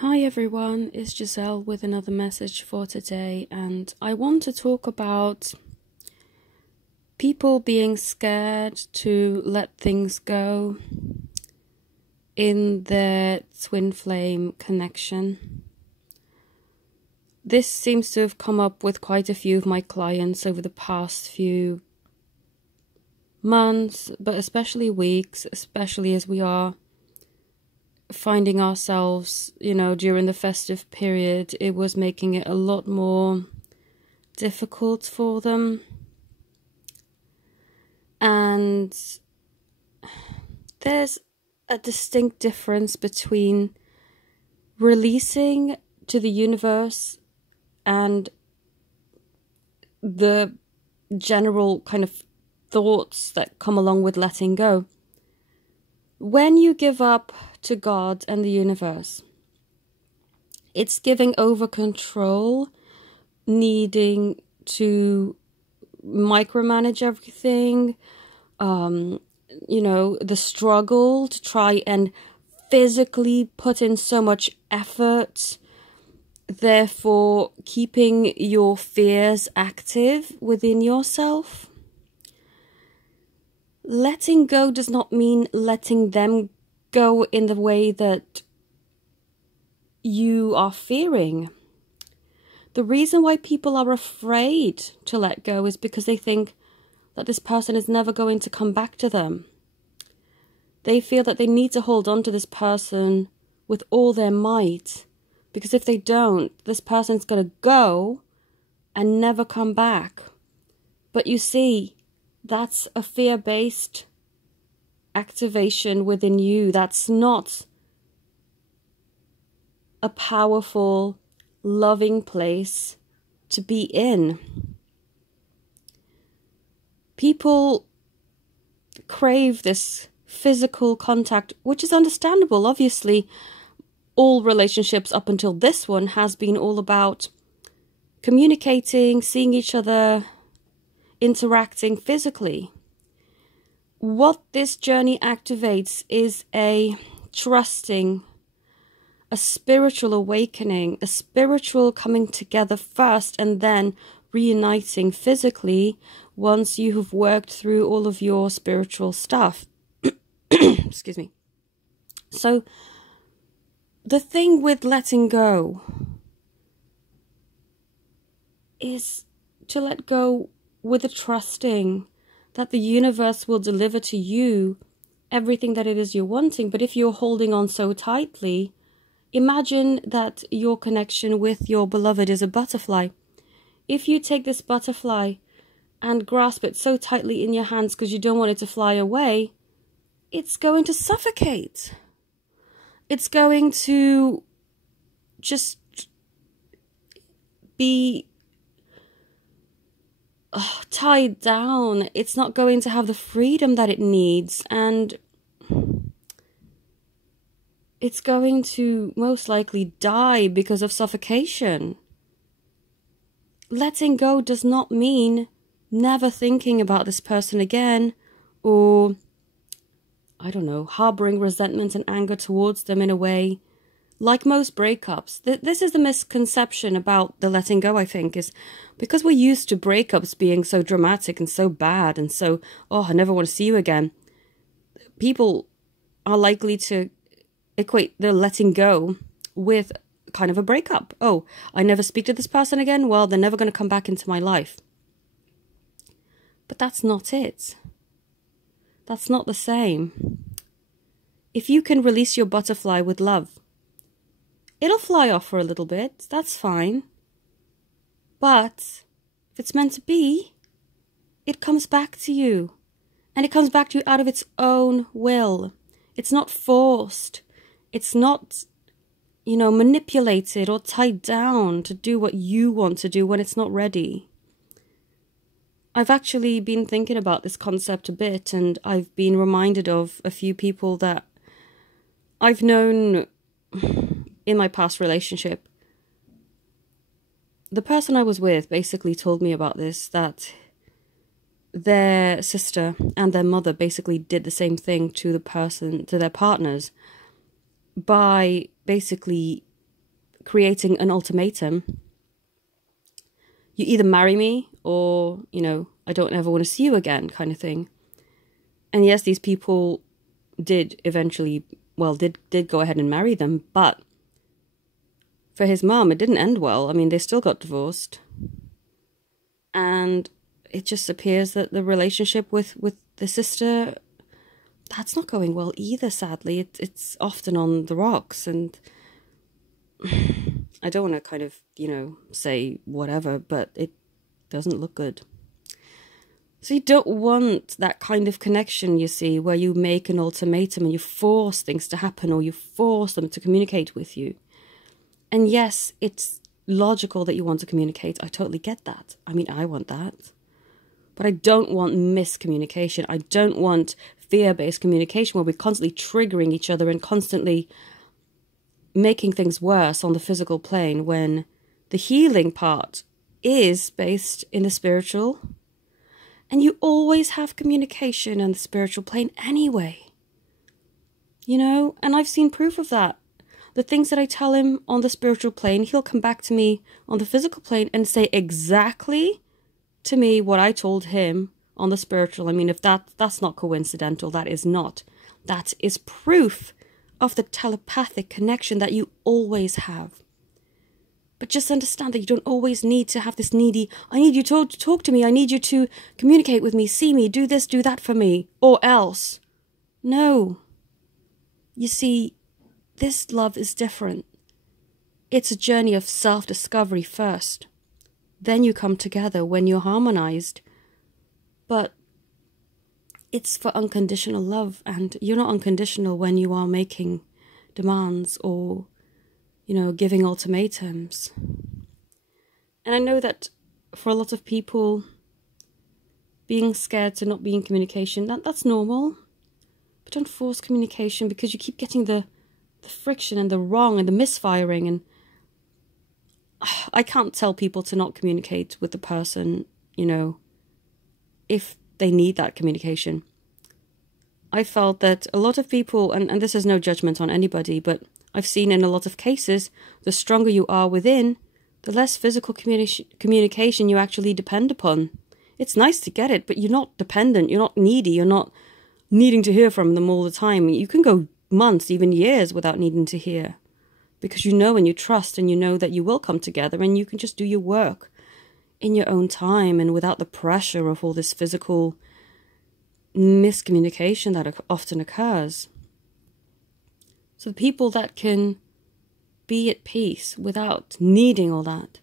Hi everyone, it's Giselle with another message for today, and I want to talk about people being scared to let things go in their twin flame connection. This seems to have come up with quite a few of my clients over the past few months, but especially weeks, especially as we are finding ourselves, during the festive period. It was making it a lot more difficult for them. And there's a distinct difference between releasing to the universe and the general kind of thoughts that come along with letting go. When you give up to God and the universe, it's giving over control, needing to micromanage everything, the struggle to try and physically put in so much effort, therefore keeping your fears active within yourself. Letting go does not mean letting them go in the way that you are fearing. The reason why people are afraid to let go is because they think that this person is never going to come back to them. They feel that they need to hold on to this person with all their might, because if they don't, this person's going to go and never come back. But you see, that's a fear-based activation within you. That's not a powerful, loving place to be in. People crave this physical contact, which is understandable. Obviously, all relationships up until this one has been all about communicating, seeing each other, interacting physically. What this journey activates is a trusting, a spiritual awakening, a spiritual coming together first and then reuniting physically once you have worked through all of your spiritual stuff. Excuse me. So the thing with letting go is to let go with a trusting that the universe will deliver to you everything that it is you're wanting. But if you're holding on so tightly, imagine that your connection with your beloved is a butterfly. If you take this butterfly and grasp it so tightly in your hands because you don't want it to fly away, it's going to suffocate. It's going to just be tied down. It's not going to have the freedom that it needs, and it's going to most likely die because of suffocation. Letting go does not mean never thinking about this person again, or, I don't know, harboring resentment and anger towards them in a way. Like most breakups, this is the misconception about the letting go, I think, is because we're used to breakups being so dramatic and so bad and so, I never want to see you again. People are likely to equate the letting go with kind of a breakup. Oh, I never speak to this person again? Well, they're never going to come back into my life. But that's not it. That's not the same. If you can release your butterfly with love, it'll fly off for a little bit, that's fine. But if it's meant to be, it comes back to you. And it comes back to you out of its own will. It's not forced. It's not, manipulated or tied down to do what you want to do when it's not ready. I've actually been thinking about this concept a bit, and I've been reminded of a few people that I've known in my past relationship. The person I was with basically told me about this, that their sister and their mother basically did the same thing to their partners by basically creating an ultimatum. You either marry me or, I don't ever want to see you again kind of thing. And yes, these people did eventually, did go ahead and marry them, but for his mom, it didn't end well. I mean, they still got divorced. And it just appears that the relationship with the sister, that's not going well either, sadly. It's often on the rocks, and I don't want to kind of, say whatever, but it doesn't look good. So you don't want that kind of connection, you see, where you make an ultimatum and you force things to happen, or you force them to communicate with you. And yes, it's logical that you want to communicate. I totally get that. I mean, I want that. But I don't want miscommunication. I don't want fear-based communication where we're constantly triggering each other and constantly making things worse on the physical plane, when the healing part is based in the spiritual. And you always have communication on the spiritual plane anyway. And I've seen proof of that. The things that I tell him on the spiritual plane, he'll come back to me on the physical plane and say exactly to me what I told him on the spiritual. I mean, if that's not coincidental, that is not. That is proof of the telepathic connection that you always have. But just understand that you don't always need to have this needy, I need you to talk to me, I need you to communicate with me, see me, do this, do that for me, or else. No. You see, this love is different. It's a journey of self-discovery first. Then you come together when you're harmonized. But it's for unconditional love, and you're not unconditional when you are making demands or, giving ultimatums. And I know that for a lot of people, being scared to not be in communication, that's normal. But don't force communication, because you keep getting the friction and the wrong and the misfiring. And I can't tell people to not communicate with the person, if they need that communication. I felt that a lot of people, and this is no judgment on anybody, but I've seen in a lot of cases, the stronger you are within, the less physical communication you actually depend upon. It's nice to get it, but you're not dependent, you're not needy, you're not needing to hear from them all the time. You can go months, even years, without needing to hear, because you know and you trust and you know that you will come together, and you can just do your work in your own time and without the pressure of all this physical miscommunication that often occurs. So the people that can be at peace without needing all that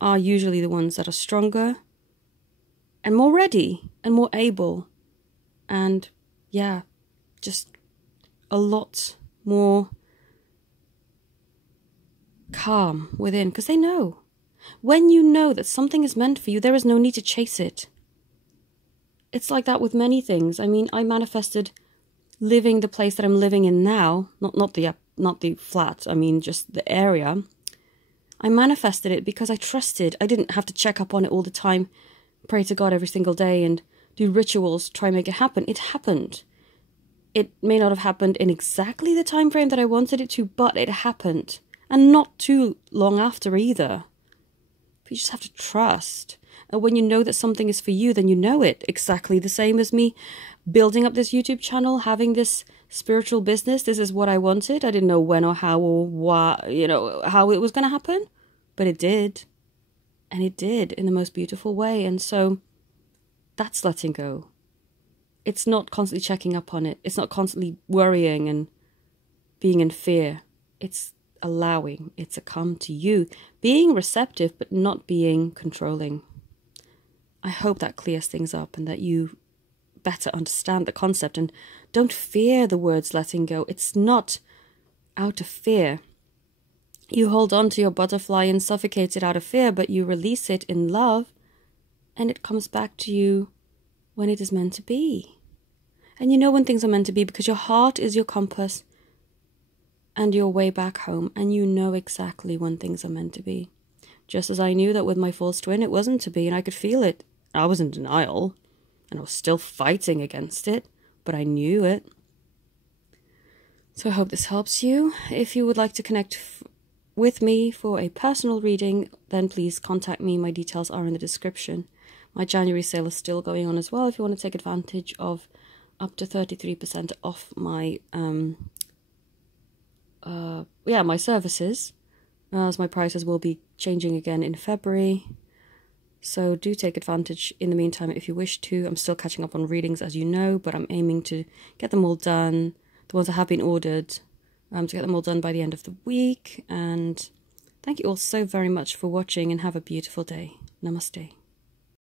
are usually the ones that are stronger and more ready and more able, and just a lot more calm within, because they know. When you know that something is meant for you, there is no need to chase it. It's like that with many things. I mean, I manifested living the place that I'm living in now, not the flat, I mean just the area. I manifested it because I trusted. I didn't have to check up on it all the time, pray to God every single day and do rituals to try and make it happen. It happened. It may not have happened in exactly the time frame that I wanted it to, but it happened. And not too long after either. But you just have to trust. And when you know that something is for you, then you know it. Exactly the same as me building up this YouTube channel, having this spiritual business. This is what I wanted. I didn't know when or how or why, how it was going to happen. But it did. And it did in the most beautiful way. And so that's letting go. It's not constantly checking up on it. It's not constantly worrying and being in fear. It's allowing it to come to you. Being receptive, but not being controlling. I hope that clears things up and that you better understand the concept and don't fear the words letting go. It's not out of fear. You hold on to your butterfly and suffocate it out of fear, but you release it in love and it comes back to you when it is meant to be. And you know when things are meant to be because your heart is your compass and your way back home, and you know exactly when things are meant to be. Just as I knew that with my false twin it wasn't to be, and I could feel it. I was in denial, and I was still fighting against it, but I knew it. So I hope this helps you. If you would like to connect with me for a personal reading, then please contact me. My details are in the description. My January sale is still going on as well if you want to take advantage of up to 33% off my my services, as my prices will be changing again in February. So do take advantage in the meantime if you wish to. I'm still catching up on readings, as you know, but I'm aiming to get them all done. The ones that have been ordered, to get them all done by the end of the week. And thank you all so very much for watching, and have a beautiful day. Namaste.